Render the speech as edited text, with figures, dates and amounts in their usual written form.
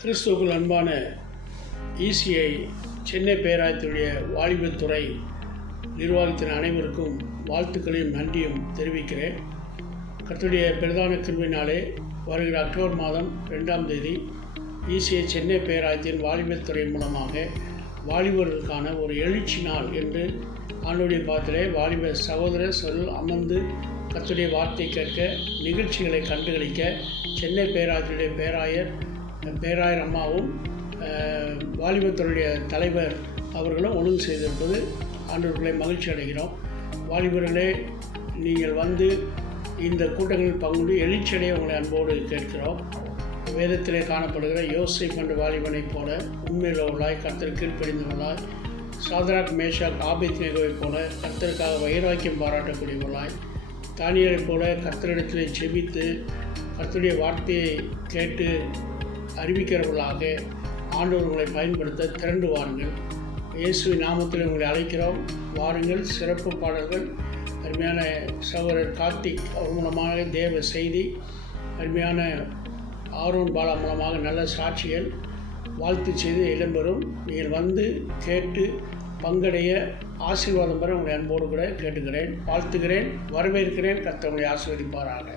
கிறிஸ்துவுக்குள் அன்பான இசிஐ சென்னை பேராயத்துடைய வாலிபத்துறை நிர்வாகத்தின் அனைவருக்கும் வாழ்த்துக்களையும் நன்றியும் தெரிவிக்கிறேன். கர்த்தருடைய பிரதான கிருபையினாலே வருகிற அக்டோபர் மாதம் 2ஆம் தேதி இசிஐ சென்னை பேராயத்தின் வாலிபத்துறை மூலமாக வாலிபர்களுக்கான ஒரு எழுச்சி நாள் என்று ஆண்டுடைய பாத்திலே வாலிப சகோதரர் அமர்ந்து கர்த்தருடைய வார்த்தை கேட்க, நிகழ்ச்சிகளை கண்டுகளிக்க சென்னை பேராயத்துடைய பேராயர் அம்மாவும் வாலிபத்துறையுடைய தலைவர் அவர்களும் ஒழுங்கு செய்திருப்பது ஆண்டவர்களை மகிழ்ச்சி அடைகிறோம். வாலிபர்களே, நீங்கள் வந்து இந்த கூட்டங்களில் பங்குண்டு எழுச்சியடைய உங்களை அன்போடு கேட்கிறோம். வேதத்திலே காணப்படுகிற யோசேப்பு என்ற வாலிபனைப் போல உண்மையுள்ளவர்களாய், கர்த்தருக்கு கீழ்ப்படிந்தவர்களாய், சாத்ராக் மேஷாக் ஆபேத்நேகோவைப் போல கர்த்தருக்காக வைராக்கியம் பாராட்டக்கூடியவர்களாய், தானியேலைப் போல கர்த்தரிடத்திலே செபித்து கர்த்தருடைய வார்த்தையை கேட்டு அறிவிக்கிறவர்களாக ஆண்டவர் உங்களை பயன்படுத்த திரண்டு வாருங்கள். இயேசுவின் நாமத்தில் உங்களை அழைக்கிறோம். வாருங்கள். சிறப்பு பாடல்கள், அருமையான சகோதரர் கார்த்திக் அவர் மூலமாக தேவ செய்தி, அருமையான ஆரோன் பாலா மூலமாக நல்ல சாட்சிகள், வாழ்த்து செய்து இடம்பெறும். நீங்கள் வந்து கேட்டு பங்கடைய ஆசீர்வாதம் பெற உங்களை அன்போடு கூட கேட்டுக்கிறேன், வாழ்த்துகிறேன், வரவேற்கிறேன். கர்த்தர் உங்களை ஆசீர்வதிப்பாராக.